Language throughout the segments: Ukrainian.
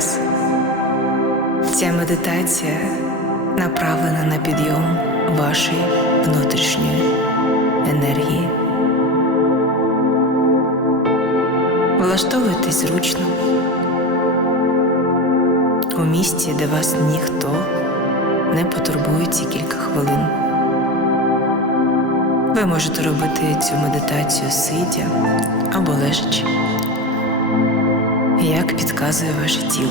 вас. Ця медитація направлена на підйом вашої внутрішньої енергії. Влаштовуйтесь зручно у місці, де вас ніхто не потурбує ці кілька хвилин. Ви можете робити цю медитацію сидя або лежачи, як підказує ваше тіло.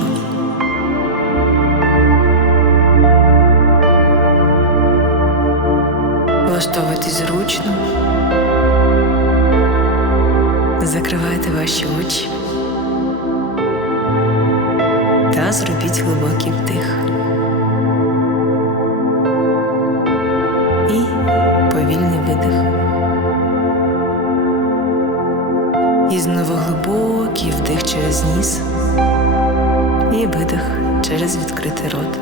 Влаштовуйтесь зручно, закривайте ваші очі та зробіть глибокий вдих. І повільний видих. І знову глибокий вдих через ніс і видих через відкритий рот.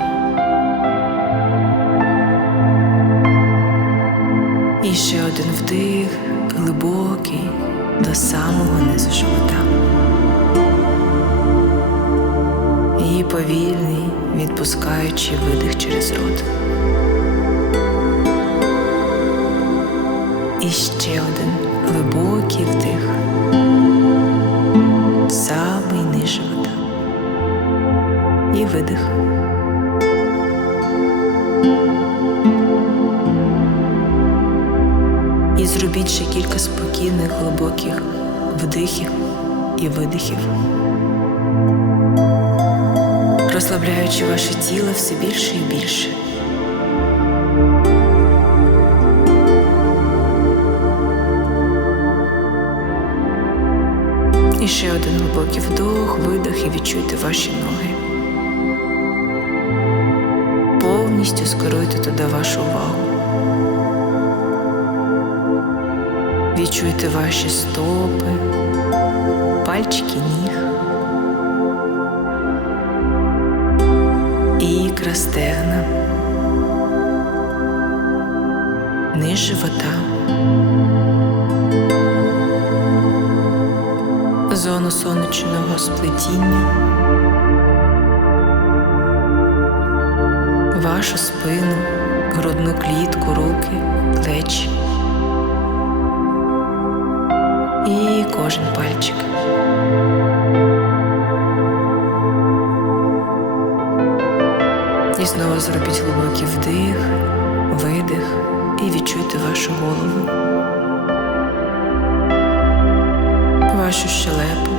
І ще один вдих глибокий до самого низу живота. І повільний, відпускаючи видих через рот. І ще один глибокий вдих. Видих. І зробіть ще кілька спокійних, глибоких вдихів і видихів, розслабляючи ваше тіло все більше і більше. І ще один глибокий вдох, видох і відчуйте ваші ноги. Повністю скеруйте туди вашу увагу. Відчуйте ваші стопи, пальчики ніг, ікра стегна, низ живота, зону сонячного сплетіння, вашу спину, грудну клітку, руки, плечі. і кожен пальчик. І знову зробіть глибокий вдих, видих і відчуйте вашу голову, вашу щелепу,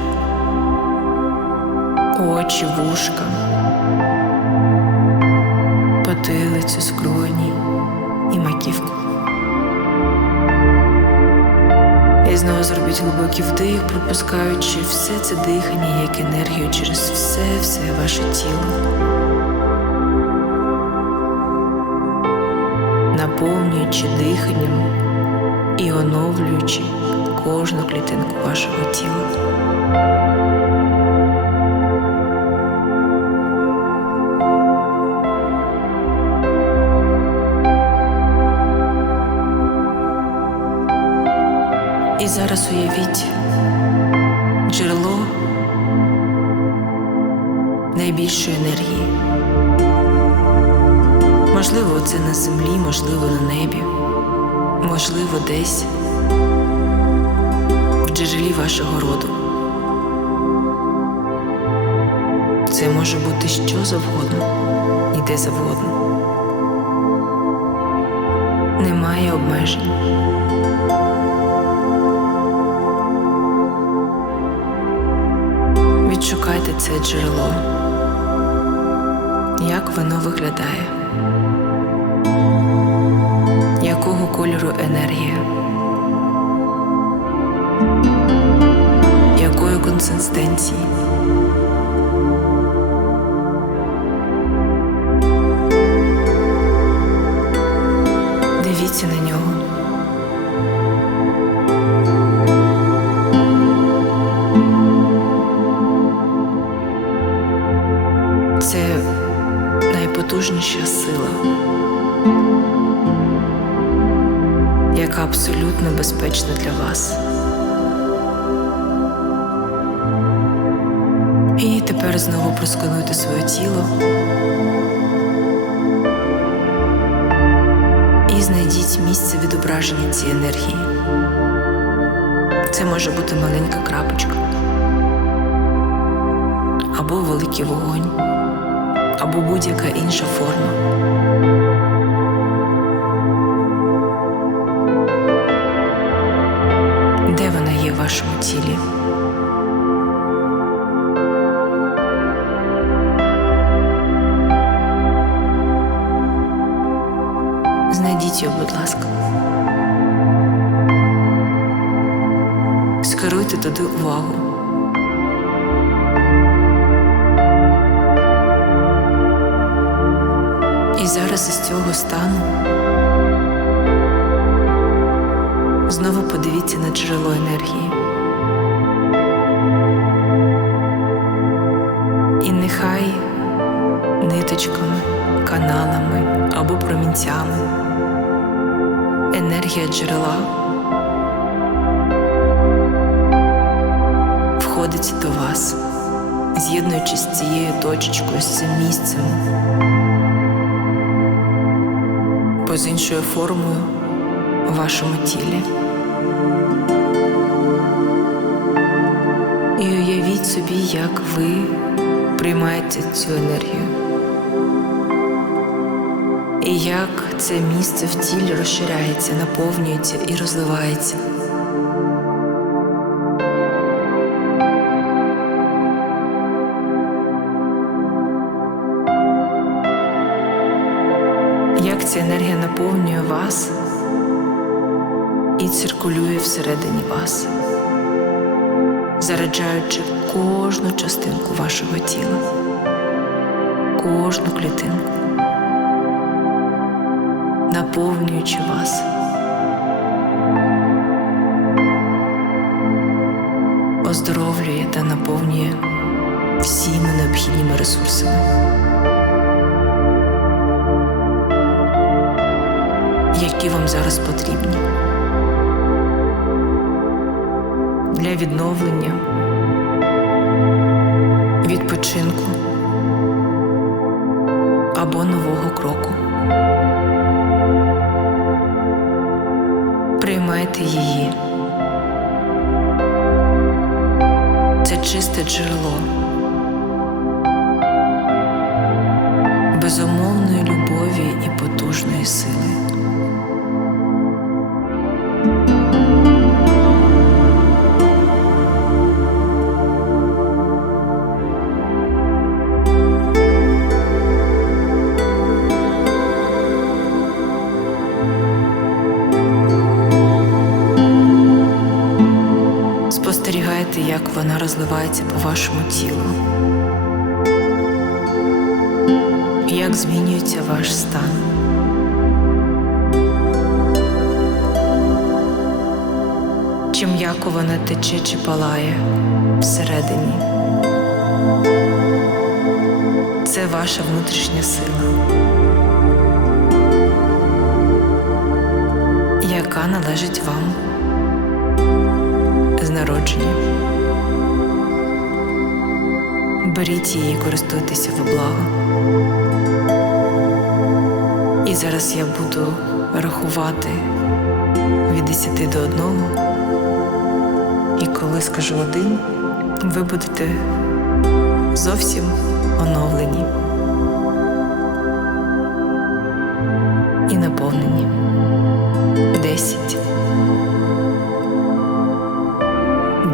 очі, вушка, потилицю, скроні і маківку. І знову зробіть глибокий вдих, пропускаючи все це дихання як енергію через все-все ваше тіло, наповнюючи диханням і оновлюючи кожну клітинку вашого тіла. Зараз уявіть джерело найбільшої енергії. Можливо, це на землі, можливо, на небі, можливо, десь в джерелі вашого роду. Це може бути що завгодно і де завгодно. Немає обмежень. Відшукайте це джерело, як воно виглядає, якого кольору енергія, якої консистенції. Дивіться на нього. Тепер знову проскануйте своє тіло і знайдіть місце відображення цієї енергії. Це може бути маленька крапочка, або великий вогонь, або будь-яка інша форма. Скеруйте туди увагу. І зараз із цього стану знову подивіться на джерело енергії. І нехай ниточками, каналами або промінцями енергія джерела входить до вас, з'єднуючись з цією точечкою, з цим місцем, бо з іншою формою у вашому тілі. І уявіть собі, як ви приймаєте цю енергію. І як це місце в тілі розширяється, наповнюється і розливається. Наповнює вас і циркулює всередині вас, заряджаючи кожну частинку вашого тіла, кожну клітинку наповнюючи вас. Оздоровлює та наповнює всіми необхідними ресурсами, які вам зараз потрібні для відновлення, відпочинку або нового кроку. приймайте її. Це чисте джерело безумовної любові і потужної сили. Спостерігайте, як вона розливається по вашому тілу, як змінюється ваш стан. Чи м'яко вона тече чи палає всередині. Це ваша внутрішня сила, яка належить вам з народження. Беріть її, і користуйтеся в благо. І зараз я буду рахувати від 10 до 1. І коли скажу один, ви будете зовсім оновлені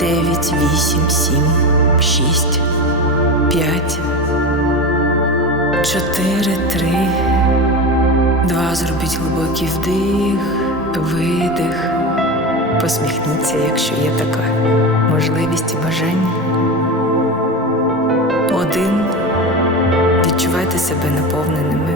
дев'ять, вісім, сім, шість, п'ять, чотири, три, два. Зробіть глибокий вдих, видих. Посміхніться, якщо є така можливість і бажання. Один. Відчувайте себе наповненим